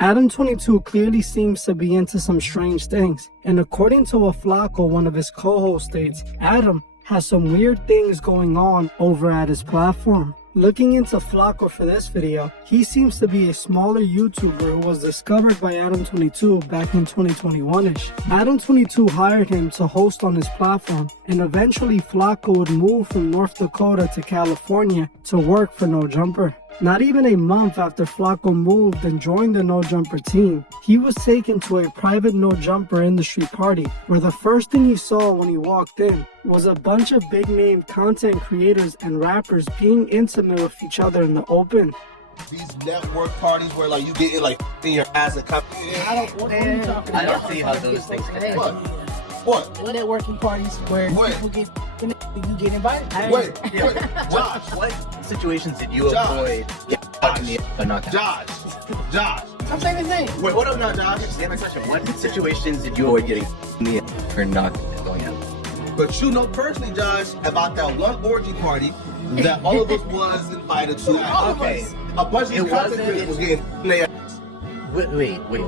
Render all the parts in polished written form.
Adam22 clearly seems to be into some strange things, and according to what Flakko, one of his co-hosts, states, Adam has some weird things going on over at his platform. Looking into Flakko for this video, he seems to be a smaller YouTuber who was discovered by Adam22 back in 2021-ish. Adam22 hired him to host on his platform, and eventually Flakko would move from North Dakota to California to work for No Jumper. Not even a month after Flakko moved and joined the No Jumper team, he was taken to a private No Jumper industry party, where the first thing he saw when he walked in was a bunch of big name content creators and rappers being intimate with each other in the open. These network parties where like you get in like in your ass and cup. I don't see how those things can What? What? What networking parties where people get you get invited? Wait, Josh, what situations did you avoid talking to me but not that? Josh. I'm saying his name. Wait, what up now, Josh? Stand my question. What situations did you avoid getting me for not going out? But you know personally, Josh, about that one orgy party that all of us was invited to. Okay. A bunch of It these content creators was getting their Wait. Which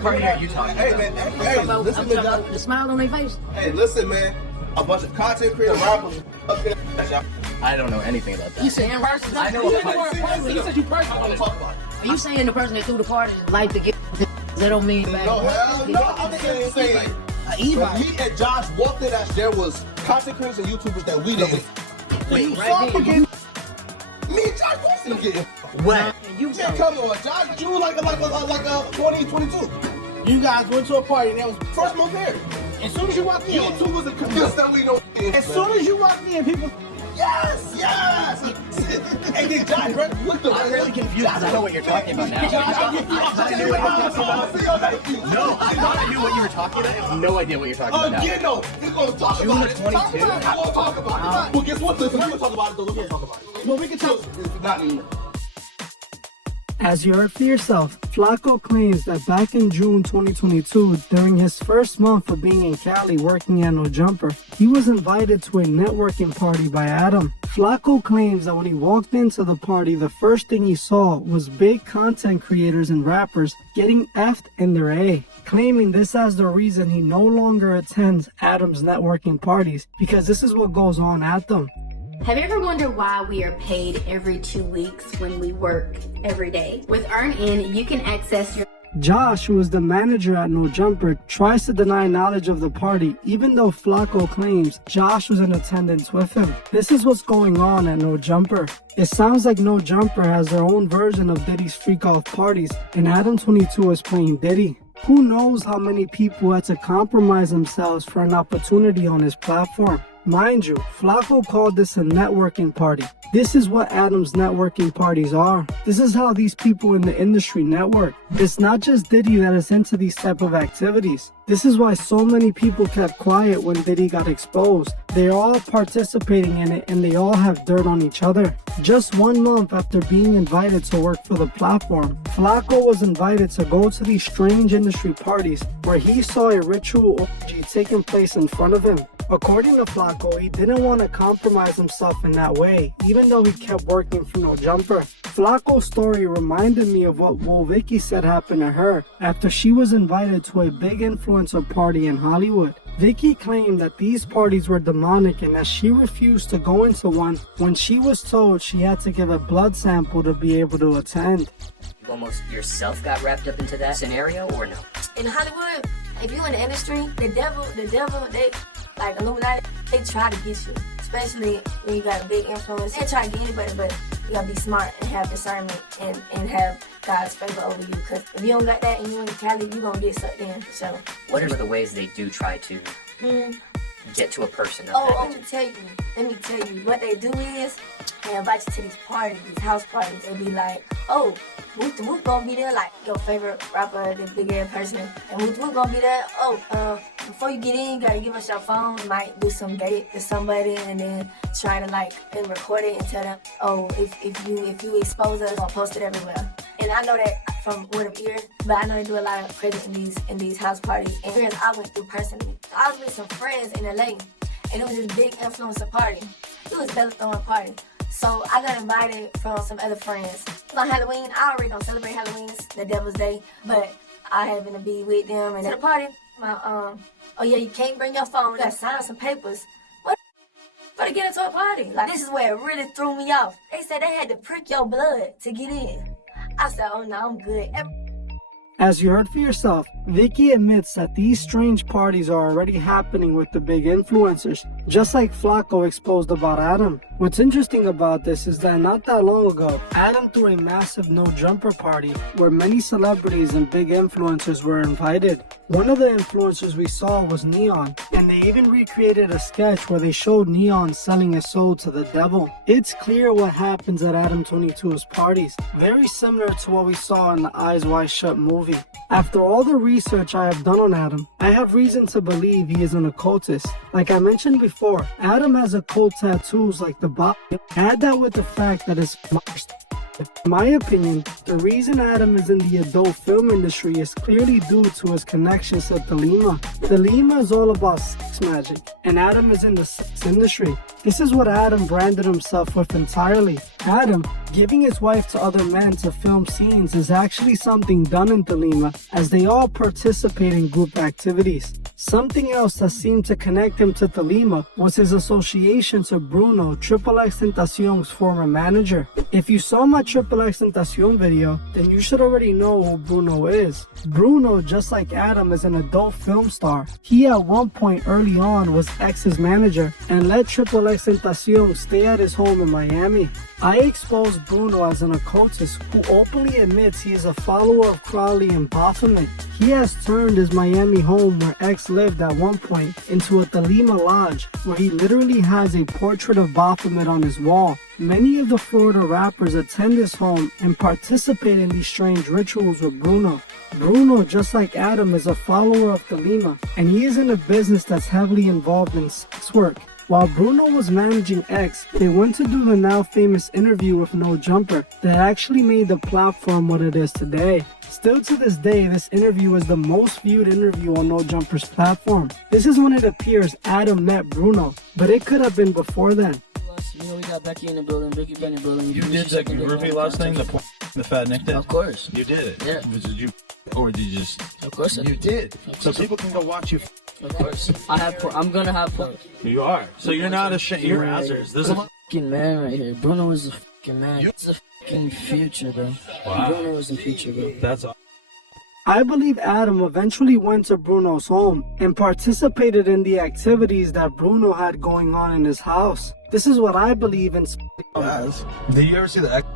party are you talking Hey, about? man, hey, I'm listen, talking man. about the smile on their face. Hey, listen, man. A bunch of content creators, rappers, up there. I don't know anything about that. You saying person? I know You a person. You said you I want to personal. talk about it. Are you saying the person that threw the party like to get? That don't mean back. No, hell no. I'm saying when me and Josh walked in, there was content creators and YouTubers that we didn't. Wait, right there. Me and Josh wasn't getting. What? You Man, come on, Josh. You were like 2022. You guys went to a party and that was First month here. as soon as you walked in. YouTubers are convinced that we don't. As soon as you walked in, people. Yes. And then Josh, what the? I'm really confused. I don't know what you're talking about now. No, I thought I knew what you were talking about. I have no idea what you're talking about now. Again, no. We're going to talk June about of it. 22? I won't talk about it. Well, guess what? Listen, we're going to talk about it, though. We're going to talk about it. Well, we can talk. It's not anymore. As you heard for yourself, Flakko claims that back in June 2022, during his first month of being in Cali working at No Jumper, he was invited to a networking party by Adam. Flakko claims that when he walked into the party, the first thing he saw was big content creators and rappers getting effed in their A, claiming this as the reason he no longer attends Adam's networking parties because this is what goes on at them. Have you ever wondered why we are paid every 2 weeks when we work every day? With EarnIn, you can access your Josh, who is the manager at No Jumper, tries to deny knowledge of the party, even though Flakko claims Josh was in attendance with him. This is what's going on at No Jumper. It sounds like No Jumper has their own version of Diddy's freak-off parties, and Adam22 is playing Diddy. Who knows how many people had to compromise themselves for an opportunity on his platform. Mind you, Flakko called this a networking party. This is what Adam's networking parties are. This is how these people in the industry network. It's not just Diddy that is into these type of activities. This is why so many people kept quiet when Diddy got exposed. They're all participating in it and they all have dirt on each other. Just 1 month after being invited to work for the platform, Flakko was invited to go to these strange industry parties where he saw a ritual orgy taking place in front of him. According to Flakko, he didn't want to compromise himself in that way, even though he kept working for No Jumper. Flakko's story reminded me of what Vicky said happened to her after she was invited to a big influencer party in Hollywood. Vicky claimed that these parties were demonic and that she refused to go into one when she was told she had to give a blood sample to be able to attend. You almost yourself got wrapped up into that scenario, or no? In Hollywood, if you in the industry, the devil, they like Illuminati, they try to get you. Especially when you got a big influence. They try to get anybody, but you gotta be smart and have discernment and have God's favor over you. Cause if you don't got that and you in Cali, you gonna get sucked in. So What are the ways they do try to get to a person? Of Oh, that let me tell you. What they do is they invite you to these parties, these house parties. They be like, oh, Whoop the Whoop gonna be there, like your favorite rapper, the big ass person. And Whoop the Whoop gonna be there. Oh, before you get in, you gotta give us your phone. You might do some date to somebody and then try to like then record it and tell them, oh, if you expose us, I'll post it everywhere. And I know that from word of ear, but I know they do a lot of crazy in these house parties. And here's I went through personally. I was with some friends in LA, and it was this big influencer party. It was belly throwing party. So I got invited from some other friends. On Halloween, I already don't celebrate Halloween, the Devil's Day, but I happen to be with them and at the party. Oh yeah, you can't bring your phone. You gotta sign some papers. What for to get into a party? Like, this is where it really threw me off. They said they had to prick your blood to get in. I said, oh no, I'm good. As you heard for yourself, Vicky admits that these strange parties are already happening with the big influencers, just like Flakko exposed about Adam. What's interesting about this is that not that long ago, Adam threw a massive no-jumper party where many celebrities and big influencers were invited. One of the influencers we saw was Neon, and they even recreated a sketch where they showed Neon selling his soul to the devil. It's clear what happens at Adam 22's parties, very similar to what we saw in the Eyes Wide Shut movie. After all the research I have done on Adam, I have reason to believe he is an occultist. Like I mentioned before, Adam has occult tattoos like the Bible. Add that with the fact that his in my opinion, the reason Adam is in the adult film industry is clearly due to his connections to Thelema. Thelema is all about sex magic, and Adam is in the sex industry. This is what Adam branded himself with entirely. Adam giving his wife to other men to film scenes is actually something done in Thelema, as they all participate in group activities. Something else that seemed to connect him to Thelema was his association to Bruno, XXXTentacion's former manager. If you saw my XXXTentacion video, then you should already know who Bruno is. Bruno, just like Adam, is an adult film star. He at one point early on was X's manager and let XXXTentacion stay at his home in Miami. I exposed Bruno as an occultist who openly admits he is a follower of Crowley and Baphomet. He has turned his Miami home where X lived at one point into a Thelema lodge where he literally has a portrait of Baphomet on his wall. Many of the Florida rappers attend his home and participate in these strange rituals with Bruno. Bruno, just like Adam, is a follower of Thelema, and he is in a business that's heavily involved in sex work. While Bruno was managing X, they went to do the now famous interview with No Jumper that actually made the platform what it is today. Still to this day, this interview is the most viewed interview on No Jumper's platform. This is when it appears Adam met Bruno, but it could have been before then. You know, we got Becky in the building, Becky been in the building. You did that groupie last thing, the fat Nick did? Of course. You did it? Yeah. Did you, or did you just? Of course I You did. So people can go watch you. Of course. I'm gonna have porn. You are. So you're not ashamed. You're Azers. This is Fucking man right here. Bruno is a fucking man. It's the fucking future, bro. Wow. Bruno is the future, bro. That's all. I believe Adam eventually went to Bruno's home and participated in the activities that Bruno had going on in his house. This is what I believe in. Guys, Did you ever see the X?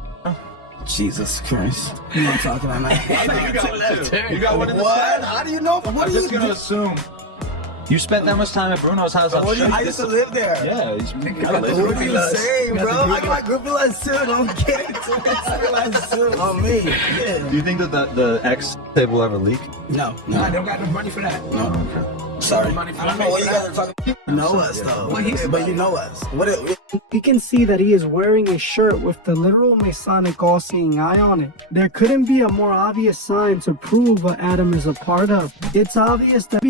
Jesus Christ. You know what I'm talking about, man. You got one too. You got one in the What? side? How do you know? What I'm do you just gonna assume. You spent that much time at Bruno's house. I used to live there. Yeah, he's What are you saying, bro? I got groupie lines too. Don't get it. Groupie lines too. On me. Yeah. Do you think that the X tape will ever leak? No. I don't got no money for that. No. Sorry. I don't know what you guys are talking about. You know us, though. But you know us. You can see that he is wearing a shirt with the literal Masonic all-seeing eye on it. There couldn't be a more obvious sign to prove what Adam is a part of. It's obvious that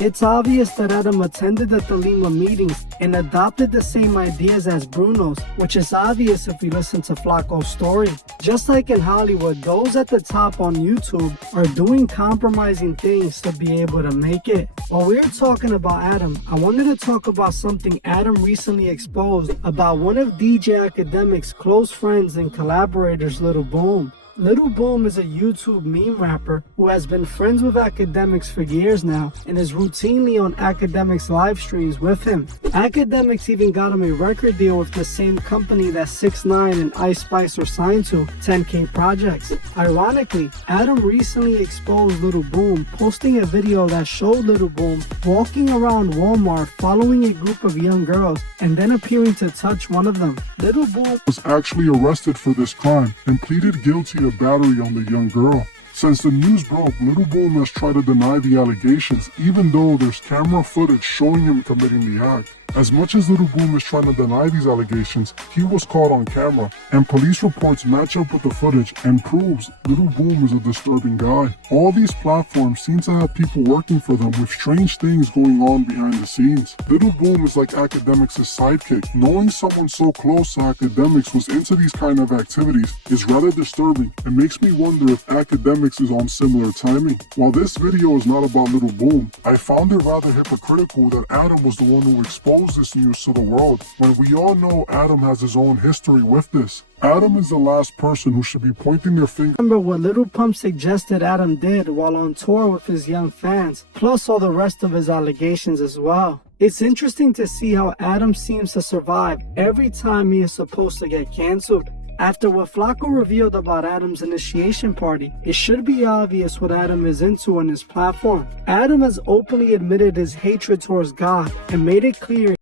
It's obvious that Adam attended the Thelema meetings and adopted the same ideas as Bruno's, which is obvious if we listen to Flakko's story. Just like in Hollywood, those at the top on YouTube are doing compromising things to be able to make it. While we're talking about Adam, I wanted to talk about something Adam recently exposed about one of DJ Academic's close friends and collaborators, Little Boom. Little Boom is a YouTube meme rapper who has been friends with Academics for years now and is routinely on Academics live streams with him. Academics even got him a record deal with the same company that 6ix9ine and Ice Spice are signed to, 10K Projects. Ironically, Adam recently exposed Little Boom, posting a video that showed Little Boom walking around Walmart following a group of young girls and then appearing to touch one of them. Little Boom was actually arrested for this crime and pleaded guilty of battery on the young girl. Since the news broke, Little Boom has tried to deny the allegations, even though there's camera footage showing him committing the act. As much as Little Boom is trying to deny these allegations, he was caught on camera, and police reports match up with the footage and proves Little Boom is a disturbing guy. All these platforms seem to have people working for them with strange things going on behind the scenes. Little Boom is like academics' sidekick. Knowing someone so close to academics was into these kind of activities is rather disturbing. It makes me wonder if academics is on similar timing. While this video is not about Little Boom, I found it rather hypocritical that Adam was the one who exposed this news to the world, when we all know Adam has his own history with this. Adam is the last person who should be pointing their finger. Remember what Little Pump suggested Adam did while on tour with his young fans, plus all the rest of his allegations as well. It's interesting to see how Adam seems to survive every time he is supposed to get cancelled. After what Flakko revealed about Adam's initiation party, it should be obvious what Adam is into on his platform. Adam has openly admitted his hatred towards God and made it clear